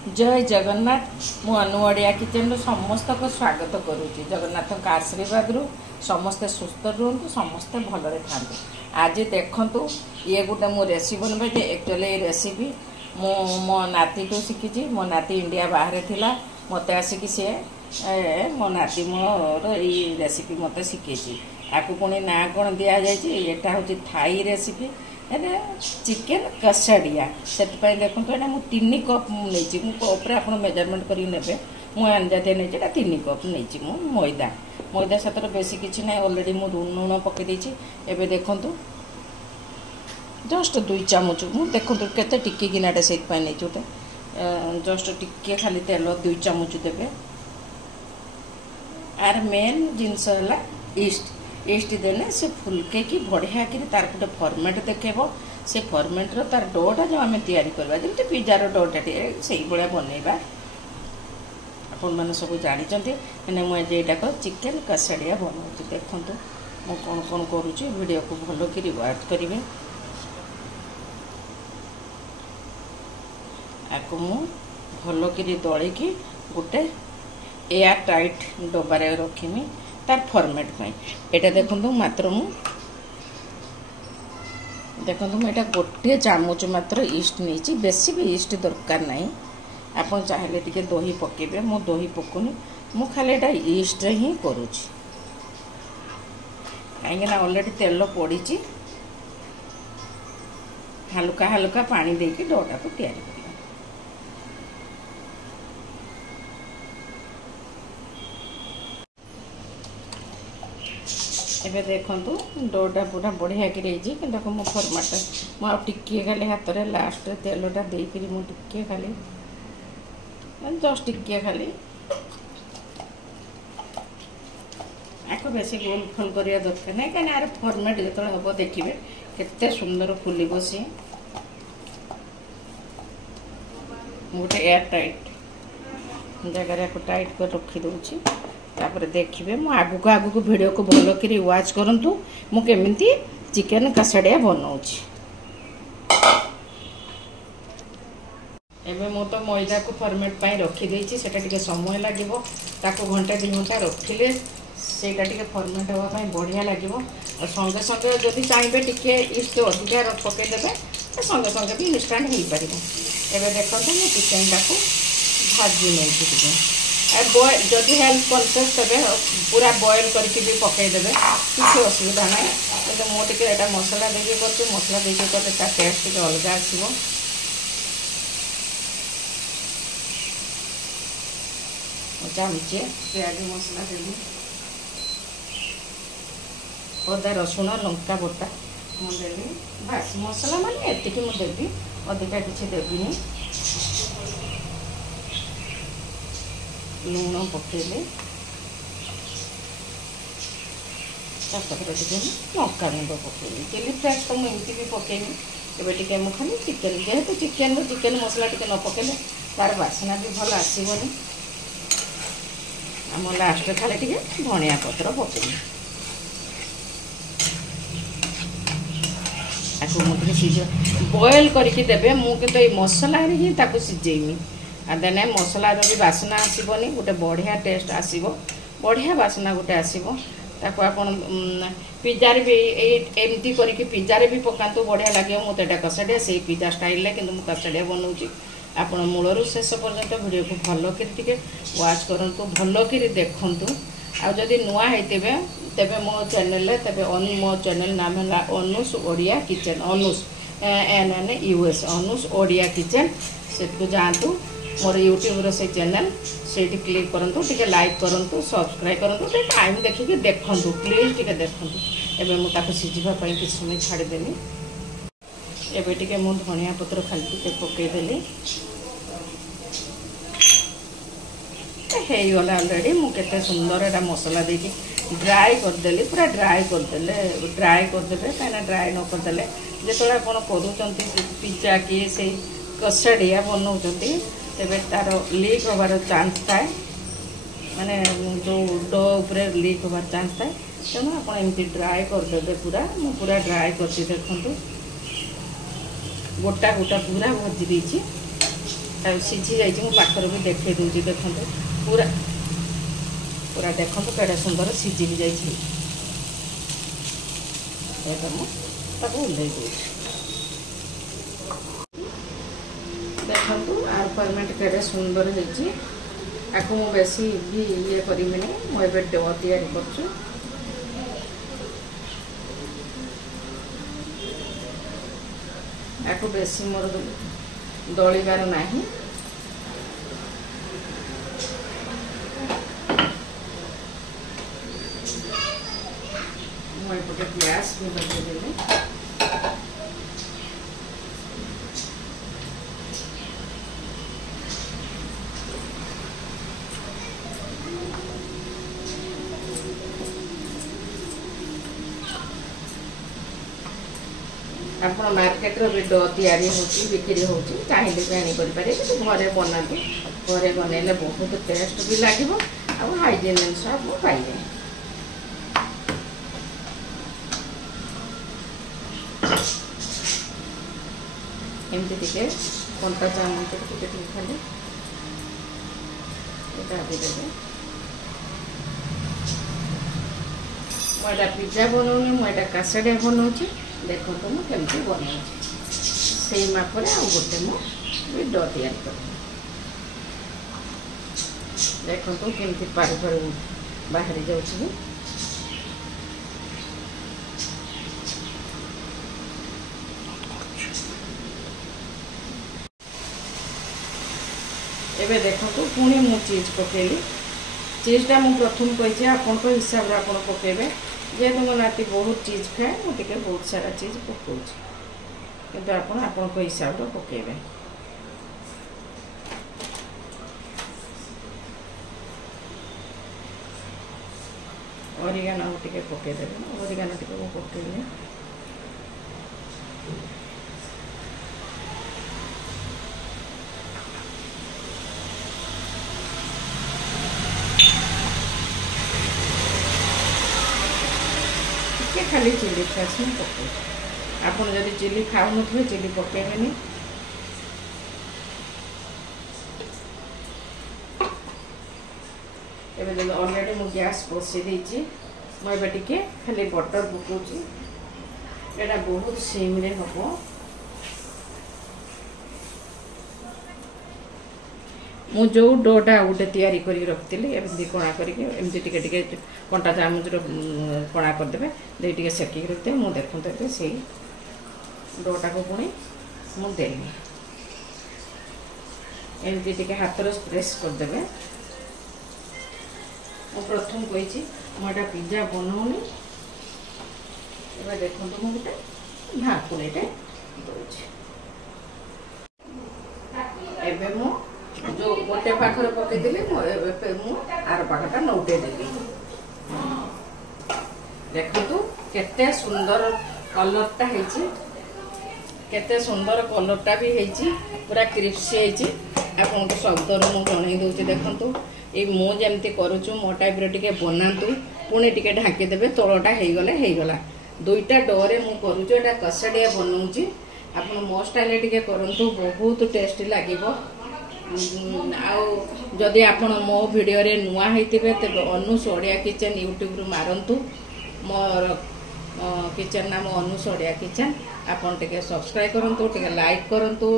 जय जगन्नाथ मु अनुवड़िया किचन समस्त को स्वागत करुच्ची। जगन्नाथ का आशीर्वाद रु समस्ते सुस्थ रुहतु, समस्ते भलरे खातु। आज देखु ये गोटे मु रेसिपी बनबे। एक्चुअली रेसिपी मो नाती को शिखी। मो नाती इंडिया बाहर थिला, मते आसिक सी मो नाती मोर ये रेसिपी मते शिखेची। आपको पुणी ना कौन दि जाए, यहाँ हूँ थाई रेसिपी चिकेन कसाड़िया। से देखो ये मुझे 3 कप नहीं आप मेजरमेंट कर मुझे नहीं 3 कप नहीं मैदा। मैदा सतर बेसी किसी ना, अलरेडी मुझे लुण पकई एवं देखु जस्ट 2 चामच मुझे देखो के टिके गिनाटे से नहीं गोटे जस्ट टिके खाली तेल 2 चामच देवे। आर मेन जिनस है ईस्ट ईस्ट देने से फुलके की बढ़िया कि तार गोटे फर्मेट देखेब। से फर्मेट्र तार डोटा जो आम तैयारी करवा जमी पिज्जार डोटा से भाया बनवा आपण मैंने सब जानते। मुझे यहाँ चिकेन कसाड़िया बनाऊँ। देखु मु कौन कौन करुच्ची वीडियो को भल कि वाच करेंगे। आपको मु भल कि दलिकी गोटे एयर टाइट डबारे रखीमी तार फॉर्मेट में। एटा देखो मात्र देखो यहाँ गोटे चामच मात्र ईस्ट नहीं, बेसी भी ईस्ट दरकार नहीं। आप चाहिए टी दही पकेबे, मो दही पकुनी, मु खाली एटा ईस्ट ही करुच्ची कहीं अलरेडी तेल पड़ी। हल्का हल्का पानी देके डोटा को तैयारी कर। एबे देखु डोटा पूरा बढ़िया कि मो फर्माटा मुझे खाली हाथ में लास्ट तेलटा देकर मुझे खाली जस्ट टिके खाली आपको बेसी गोल फल करने दरकार नहीं। कहीं यार फर्मेट जो हम देखिए केते सुंदर फुल सी। गोटे एयर टाइट जगह को टाइट कर रखी दूची। तापर देखिए मु आगु आगु वीडियो को भल कि वाच करंतु मु केमिति चिकेन कसाड़िया बनाऊँगी। एबे मु तो मैदा को फॉर्मेट पाई रखी देछि, सेटा टिके समय लागिवो। ताको घंटा 2 घंटा रखिले सेटा टिके फॉर्मेट होगा पाई बढ़िया लागिवो। और संगे संगे जदि चाहिए टिके ईस्ट अधिका पकई देबे तो संगे संगे भी इंस्टेंट हो पारिबो। एबे देखंतु मु चिकेन टाको भाजी नहीं जदि हेल्थ कनसियस तेरे पूरा बॉयल करके भी पकईदेवे किसी असुविधा ना। तो मुझे यहाँ मसला देके कर मसला देके कले ता टेस्ट टे अलग आसो। चामचे प्याज मसला देवी, अदा रसुण लंका बटा मुझे बास मसला माने एतिकी मुझे देवी, अधिका किसी देवीनी। लुण पकेले लंका गुंड पकेली, चिली फ्लेक्स तो मुझे भी पकेमी। एबे टिके मु खाली चिकेन जेहेतु चिकेन मसला टिके न पकेले तार बासना भी भल आसबनी। आम लास्ट खाली टिके धनिया पत्र पकेमी। आपको मुझे सीझ बॉयल करके देबे। मुझे मसला ही सिझेमी देने मसलार भी बासना आसबनी, गोटे बढ़िया टेस्ट आसब, बढ़िया बासना गोटे आसब। ताको आपन पिज्जार भी एमती करके पिज्जार भी पकातु बढ़िया लगे। मुझे यहाँ कसाड़िया से पिज्जा स्टाइल कि कसाड़िया बनाऊँगी। आप मूलर शेष पर्यंत वीडियो को भल कि वाच करूँ, भल कि देखूँ। आदि नुआ होते तेरे मो चैनल मो चैनल नाम है Anush Odia kitchen, Anush NNUS Anush Odia kitchen. से जातु मोर यूट्यूब से चैनल से क्लिक करूँ, टे लाइक करूँ, सब्सक्राइब करूँ, टाइम देखिए देखूँ प्लीज टे देखूँ। एवं मुझे सीझापी किसी समय छाड़देली। एवं टे मु धनिया पत्र खाली टे पकईदेली होगला अलरेडी। मुझे सुंदर एटा मसला देकी ड्राई करदेली, पूरा ड्राई करदे कहीं ड्राई न करदे जो आप कर पिज्जा कि से कसाड़िया बनाऊँगी तेरे तार लीक होबार चांस थाए, माने जो डो उपरे लीक होबार चांस थाए। तेणु आप एमती ड्राई करदे पूरा। मु पूरा ड्राई कर देखु गोटा गोटा पूरा भाजी देछि। सीझी जाइए पाखर भी देखे दूसरी देखो पूरा पूरा देखो केड़ा सुंदर सीझी भी जाइए ओल्है दूँ देखु आर फर्मेंट केड़े सुंदर होती आपको मु बेसी भी ये करी मुझे डो तैयारी कर बेसी मोर दलिबार ना मुझे गैस भी लगे आप मार्केट भी डो तैयारी होची बिक्री होची चाहिए भी आनी करें घरे बनाते घरे बनइले बहुत टेस्ट भी लगे और हाइजीन जिन आप पाइबे एमती टे कंटा चामच खाली देवे मुझे पिज्जा बनाऊनी मुझे कासडिया बनाऊँ देखो तो मुझे केमती बनाऊँ से मापर आ गोटे मुझे डो तैयार कर देखो तो केमती पार पार बाहरी जाऊँ एबे देखो तो पुणी मु चीज पकेली चीजटा मु प्रथम कही आपण हिसाब से आप पकेबे जेहेतु मो नाती बहुत चीज खाए मुझे बहुत सारा चीज पकाऊँ किंतु आपण हिसाब से पकेबे ऑरिगानो टिके पकेदेबे ऑरिगानो टिके पकेले खाली चिली फ्लेक्स में पके आप जब चिली खाऊ थे चिली पकेबेनी एवं ऑलरेडी मु गैस बसई देती मुझे टे खाली बटर पकाऊँ यहाँ बहुत सिम रे हम मु जो डोटा गोटे तैयारी करी रखी एमती कणा करमती टे कंटा चामच कणा करदे टे सेकिक रखिदे मुझे देखते से डोटा को पुणी मुदेली एमती टे हाथ प्रेस करदे मु प्रथम कही मुझे पिज्जा बनाऊनी देखो मुझे गोटे भाकुड़े दूसरी एवं मु जो गोटे पाखर पकईदेली आर पाखटा नौटे देवी देखु केते सुंदर कलरटा केते सुंदर कलरटा भी होती पूरा क्रिप्सी आपन शब्द मुझे जन दूसरी देखु ये मुझे करुचु मो टाइप टे बनातु पुणी टे ढाकीदेवे तलटा होगला दुईटा डोरे मुझे कसाडिया बनाऊँगी आप मो स्टाइल टे करूँ बहुत टेस्टी लगे जदि आपण मो वीडियो रे नुआ होते तेज अनुस ओडिया किचन यूट्यूब रु मारंतु मोर किचन नाम अनुस ओडिया किचन आपन टिके सब्सक्राइब करंतु टिके लाइक करंतु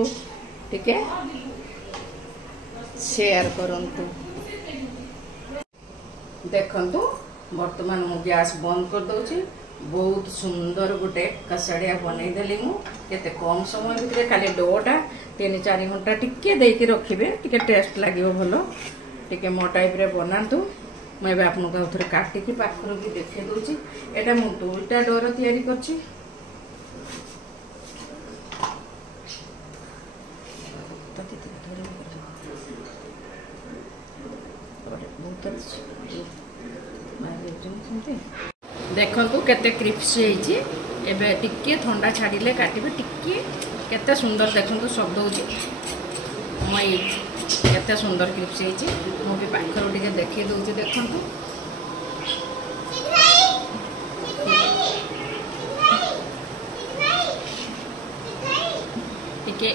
टिके शेयर करंतु देखंतु वर्तमान मु गैस बंद कर दउची बहुत सुंदर गोटे कसाडिया बनईदेली मुझे कम समय भितर खाली डोटा 3-4 घंटा टिके देकी रखिबे टिके टेस्ट लगे भल टिके मो टाइप रे बनातु मुझे आपको थे काटिकी पाखर भी देखे दूची एटा मु दुईटा डोर तैयारी करछि देखु केते क्रिप्सी होती एबे टिके ठंडा छाड़िले काटिबे टिके केते सुंदर देखु शब्द होची मई केते सुंदर क्रिप्सी होती मु भी पाखर टिके देखि दउची देखु टिके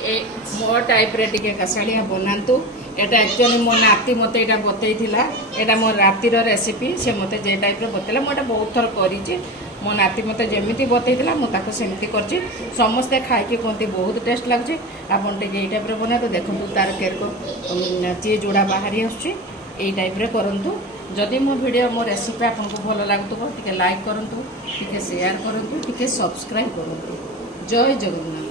मो टाइप रे टिके कसाड़िया बनातु। एटा एक्चुअली मो नाती मते एटा बतैथिला। एटा मो रातिर रेसिपी से मते जे टाइप रे बतैला मोटा बहुत थर करिछि। मो नाती मते जेमिति बतैथिला मो ताको सेमिति करछि। समस्ते खाइ के कोंती बहुत टेस्ट लागछि। आपन टिके ए टाइप रे बना तो देखंतु तार केर को चीज जोड़ा बाहरी आछछि। ए टाइप रे करंतु। जदि मो वीडियो मो रेसिपी आपको भल लागतुबो टिके लाइक करंतु, टिके शेयर करंतु, टिके सब्सक्राइब करंतु। जय जगन्नाथ।